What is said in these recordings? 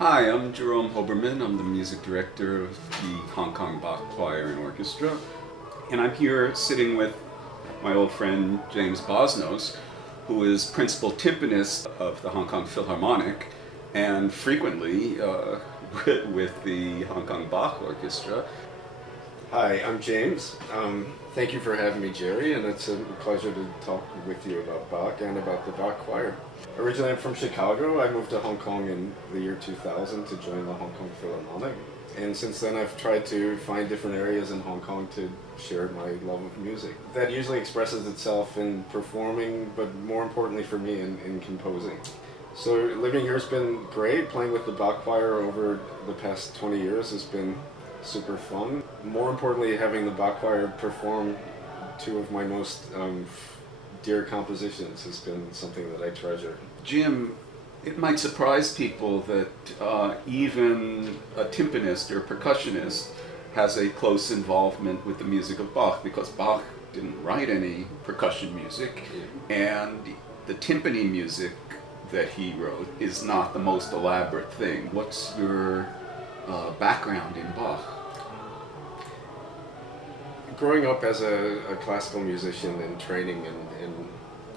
Hi, I'm Jerome Hoberman. I'm the music director of the Hong Kong Bach Choir and Orchestra. And I'm here sitting with my old friend James Bosnos, who is principal timpanist of the Hong Kong Philharmonic and frequently with the Hong Kong Bach Orchestra. Hi, I'm James. Thank you for having me, Jerry, and it's a pleasure to talk with you about Bach and about the Bach Choir. Originally, I'm from Chicago. I moved to Hong Kong in the year 2000 to join the Hong Kong Philharmonic. And since then, I've tried to find different areas in Hong Kong to share my love of music. That usually expresses itself in performing, but more importantly for me, in composing. So living here has been great. Playing with the Bach Choir over the past 20 years has been super fun. More importantly, having the Bach Choir perform two of my most dear compositions has been something that I treasure. Jim, it might surprise people that even a timpanist or percussionist has a close involvement with the music of Bach, because Bach didn't write any percussion music, and the timpani music that he wrote is not the most elaborate thing. What's your background in Bach? Growing up as a classical musician and training in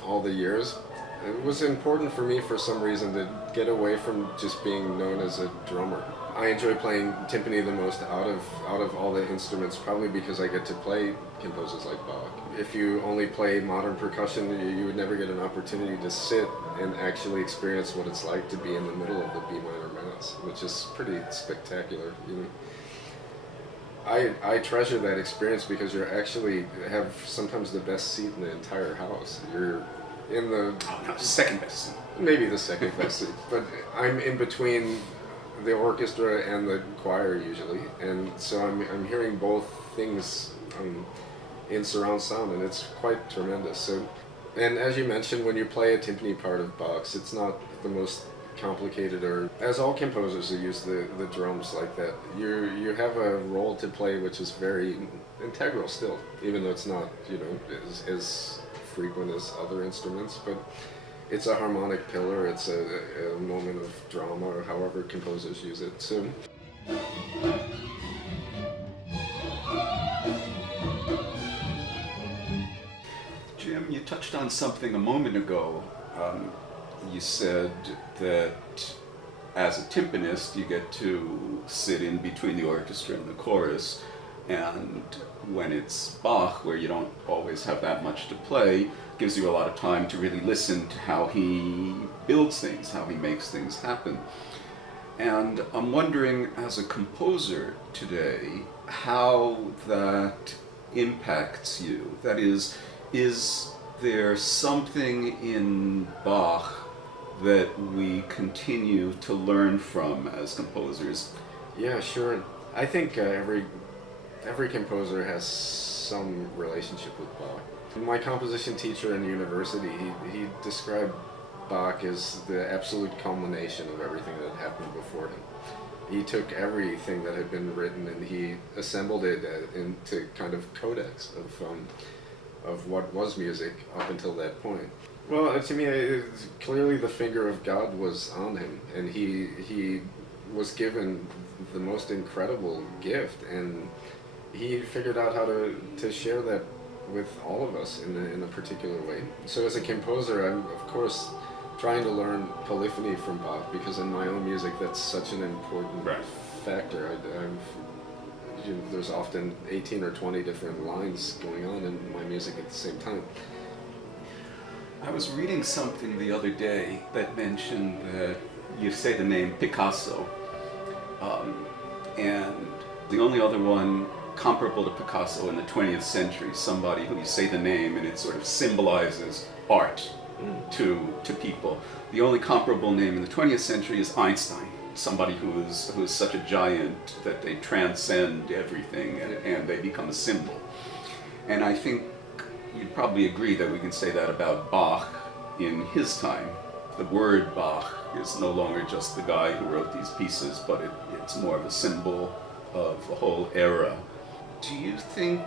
all the years, it was important for me for some reason to get away from just being known as a drummer. I enjoy playing timpani the most out of all the instruments, probably because I get to play composers like Bach. If you only play modern percussion, you would never get an opportunity to sit and actually experience what it's like to be in the middle of the B minor mass, which is pretty spectacular. I treasure that experience because you actually have sometimes the best seat in the entire house. You're in the Second best seat. maybe the second best seat, but I'm in between the orchestra and the choir usually, and so I'm hearing both things in surround sound, and it's quite tremendous. So, and as you mentioned, when you play a timpani part of Bach's, it's not the most complicated, or as all composers who use the drums like that, you have a role to play which is very integral still, even though it's not as frequent as other instruments, but it's a harmonic pillar, it's a moment of drama, or however composers use it. So Jim, you touched on something a moment ago. You said that as a timpanist, you get to sit in between the orchestra and the chorus, and when it's Bach, where you don't always have that much to play, gives you a lot of time to really listen to how he builds things, how he makes things happen. And I'm wondering, as a composer today, how that impacts you. That is there something in Bach that we continue to learn from as composers? yeah, sure. I think every composer has some relationship with Bach. My composition teacher in university, he described Bach as the absolute culmination of everything that had happened before him. He took everything that had been written and he assembled it into kind of codex of what was music up until that point. Well, to me, clearly the finger of God was on him, and he was given the most incredible gift, and he figured out how to share that with all of us in a particular way. So as a composer, I'm of course trying to learn polyphony from Bach, because in my own music that's such an important factor. There's often 18 or 20 different lines going on in my music at the same time. I was reading something the other day that mentioned that you say the name Picasso, and the only other one comparable to Picasso in the 20th century, somebody who you say the name and it sort of symbolizes art to people. The only comparable name in the 20th century is Einstein, somebody who is such a giant that they transcend everything and they become a symbol. And I think you'd probably agree that we can say that about Bach in his time. The word Bach is no longer just the guy who wrote these pieces, but it's more of a symbol of the whole era. Do you think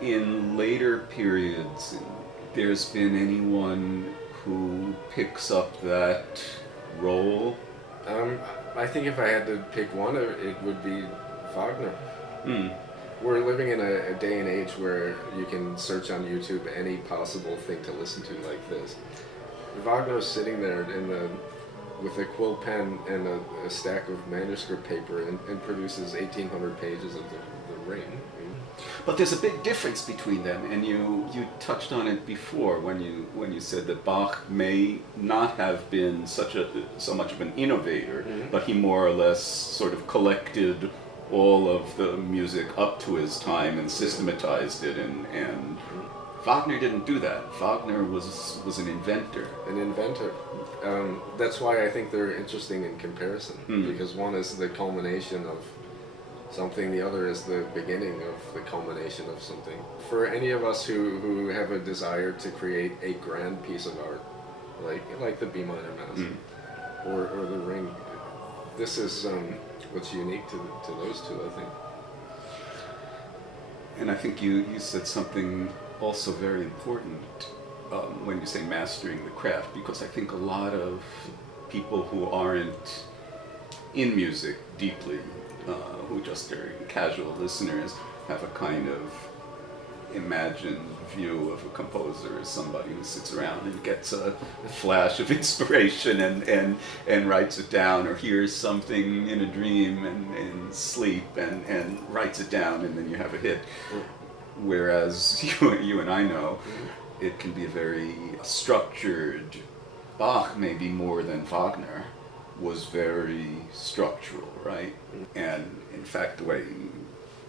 in later periods there's been anyone who picks up that role? I think if I had to pick one, it would be Wagner. Hmm. We're living in a day and age where you can search on YouTube any possible thing to listen to like this. Wagner's sitting there with a quill pen and a stack of manuscript paper and produces 1,800 pages of the Ring. But there's a big difference between them, and you touched on it before when you said that Bach may not have been so much of an innovator, but he more or less sort of collected all of the music up to his time and systematized it, and Wagner didn't do that. Wagner was an inventor. An inventor. That's why I think they're interesting in comparison, because one is the culmination of something, the other is the beginning of the culmination of something. For any of us who have a desire to create a grand piece of art, like the B minor Mass or the Ring, this is what's unique to those two, I think. And I think you said something also very important when you say mastering the craft, because I think a lot of people who aren't in music deeply, who just are casual listeners, have a kind of imagined view of a composer as somebody who sits around and gets a flash of inspiration and writes it down, or hears something in a dream and sleep and writes it down, and then you have a hit. Whereas you and I know it can be a very structured. Bach, maybe more than Wagner, was very structural, right? And in fact, the way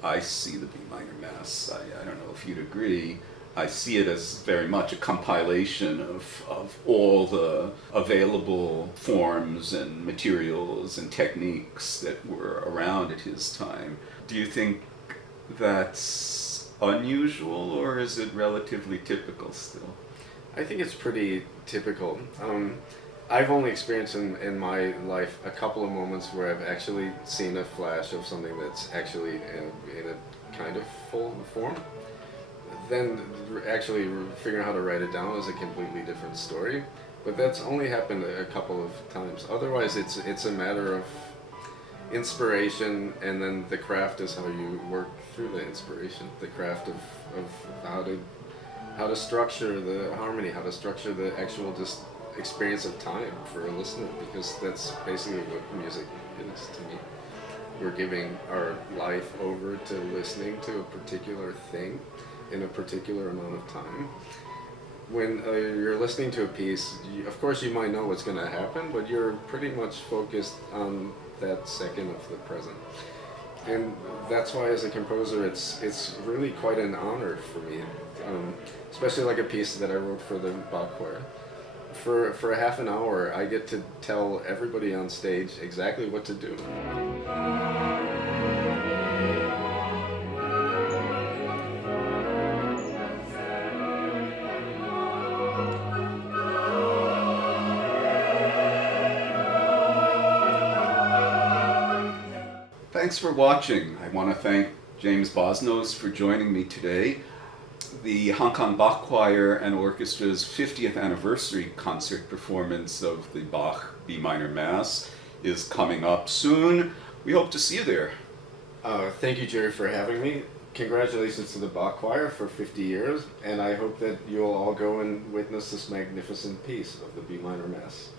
I see the B minor Mass, I don't know if you'd agree, I see it as very much a compilation of all the available forms and materials and techniques that were around at his time. Do you think that's unusual, or is it relatively typical still? I think it's pretty typical. I've only experienced in my life a couple of moments where I've actually seen a flash of something that's actually in a kind of full form. Then actually figuring out how to write it down is a completely different story. But that's only happened a couple of times. Otherwise, it's a matter of inspiration, and then the craft is how you work through the inspiration. The craft of how to structure the harmony, how to structure the actual just experience of time for a listener, because that's basically what music is to me. We're giving our life over to listening to a particular thing in a particular amount of time. When you're listening to a piece, of course you might know what's going to happen, but you're pretty much focused on that second of the present. And that's why as a composer it's really quite an honor for me, especially like a piece that I wrote for the Bach Choir. For a half an hour, I get to tell everybody on stage exactly what to do. Thanks for watching. I want to thank James Bosnos for joining me today. The Hong Kong Bach Choir and Orchestra's 50th anniversary concert performance of the Bach B minor Mass is coming up soon. We hope to see you there. Thank you, Jerry, for having me. Congratulations to the Bach Choir for 50 years, and I hope that you'll all go and witness this magnificent piece of the B minor Mass.